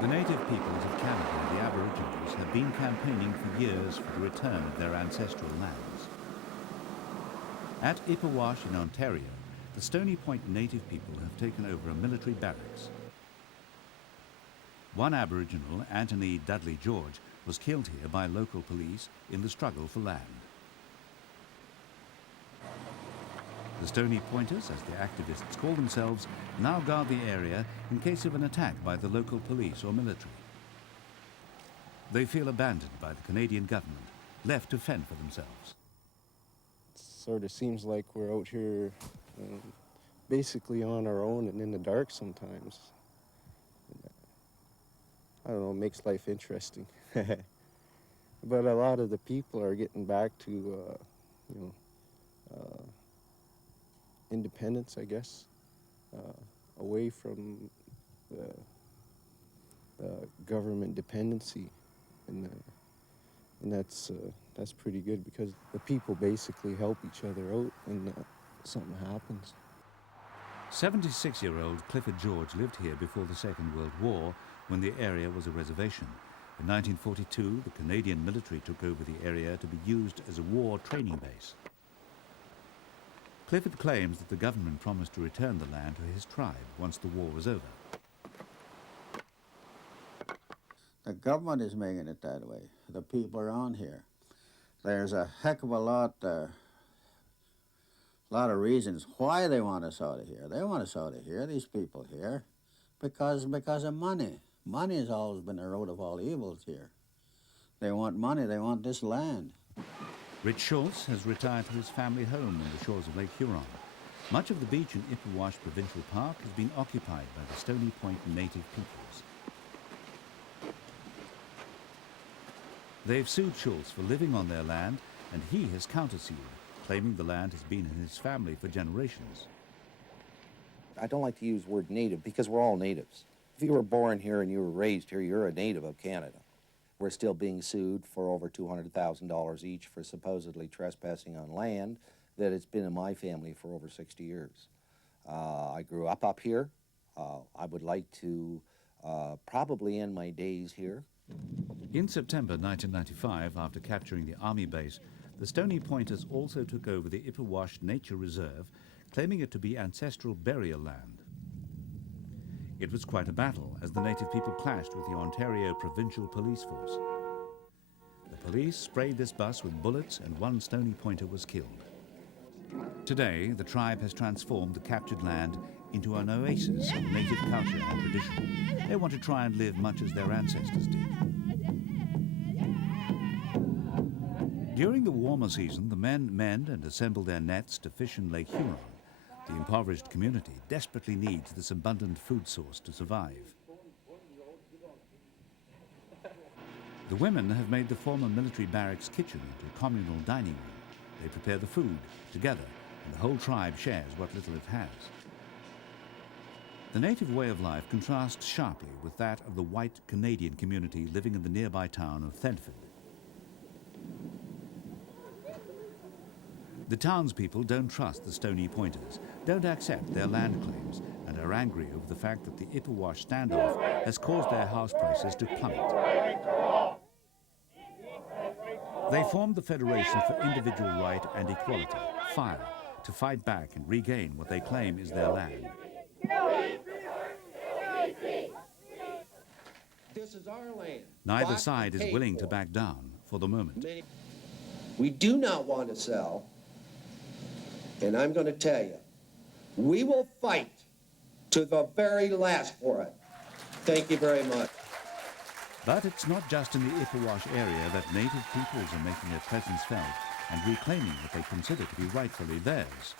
The native peoples of Canada, the Aboriginals, have been campaigning for years for the return of their ancestral lands. At IPPERWASH in Ontario, the Stoney Point native people have taken over a military barracks. One Aboriginal, Anthony Dudley George, was killed here by local police in the struggle for land. The Stoney Pointers, as the activists call themselves, now guard the area in case of an attack by the local police or military. They feel abandoned by the Canadian government, left to fend for themselves. It sort of seems like we're out here basically on our own and in the dark sometimes. I don't know, it makes life interesting. But a lot of the people are getting back to, independence, I guess, away from the government dependency, and that's pretty good because the people basically help each other out when something happens. 76-year-old Clifford George lived here before the Second World War when the area was a reservation. In 1942, the Canadian military took over the area to be used as a war training base. Clifford claims that the government promised to return the land to his tribe once the war was over. The government is making it that way. The people around here. There's a heck of a lot of reasons why they want us out of here. They want us out of here, these people here, because of money. Money has always been the root of all evils here. They want money, they want this land. Rich Schultz has retired to his family home on the shores of Lake Huron. Much of the beach in IPPERWASH Provincial Park has been occupied by the Stoney Point native peoples. They've sued Schultz for living on their land, and he has countersued, claiming the land has been in his family for generations. I don't like to use the word native because we're all natives. If you were born here and you were raised here, you're a native of Canada. We're still being sued for over $200,000 each for supposedly trespassing on land that has been in my family for over 60 years. I grew up here. I would like to probably end my days here. In September 1995, after capturing the army base, the Stoney Pointers also took over the IPPERWASH Nature Reserve, claiming it to be ancestral burial land. It was quite a battle as the native people clashed with the Ontario Provincial Police Force. The police sprayed this bus with bullets and one Stoney Pointer was killed. Today, the tribe has transformed the captured land into an oasis of native culture and tradition. They want to try and live much as their ancestors did. During the warmer season, the men mend and assemble their nets to fish in Lake Huron. The impoverished community desperately needs this abundant food source to survive. The women have made the former military barracks kitchen into a communal dining room. They prepare the food together, and the whole tribe shares what little it has. The native way of life contrasts sharply with that of the white Canadian community living in the nearby town of Thetford. The townspeople don't trust the Stoney Pointers, don't accept their land claims, and are angry over the fact that the IPPERWASH standoff has caused their house prices to plummet. They formed the Federation for Individual Right and Equality, FIRE, to fight back and regain what they claim is their land. This is our land. Neither side is willing to back down for the moment. We do not want to sell, and I'm going to tell you, we will fight to the very last for it. Thank you very much. But it's not just in the IPPERWASH area that native peoples are making their presence felt and reclaiming what they consider to be rightfully theirs.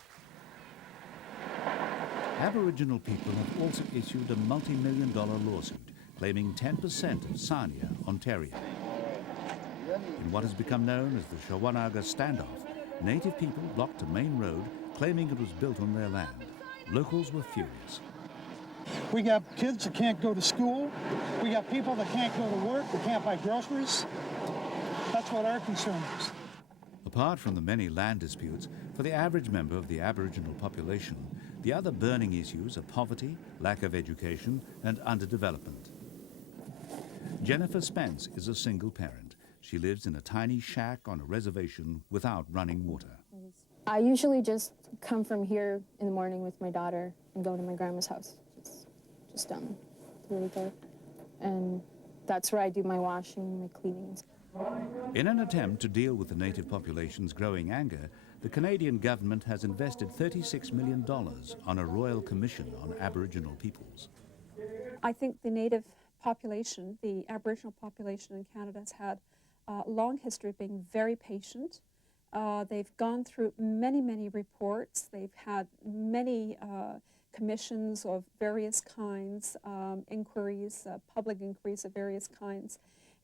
Aboriginal people have also issued a multi-million-dollar lawsuit claiming 10% of Sarnia, Ontario. In what has become known as the Shawanaga standoff, native people blocked a main road claiming it was built on their land. Locals were furious. We got kids that can't go to school. We got people that can't go to work, that can't buy groceries. That's what our concern is. Apart from the many land disputes, for the average member of the Aboriginal population, the other burning issues are poverty, lack of education, and underdevelopment. Jennifer Spence is a single parent. She lives in a tiny shack on a reservation without running water. I usually just come from here in the morning with my daughter and go to my grandma's house, just down the road there. And that's where I do my washing, my cleanings. In an attempt to deal with the native population's growing anger, the Canadian government has invested $36 million on a royal commission on Aboriginal peoples. I think the native population, the Aboriginal population in Canada, has had a long history of being very patient. They've gone through many, many reports. They've had many commissions of various kinds, inquiries, public inquiries of various kinds.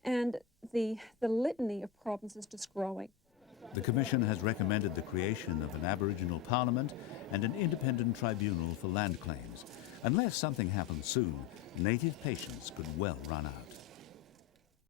And the litany of problems is just growing. The Commission has recommended the creation of an Aboriginal Parliament and an independent tribunal for land claims. Unless something happens soon, native patience could well run out.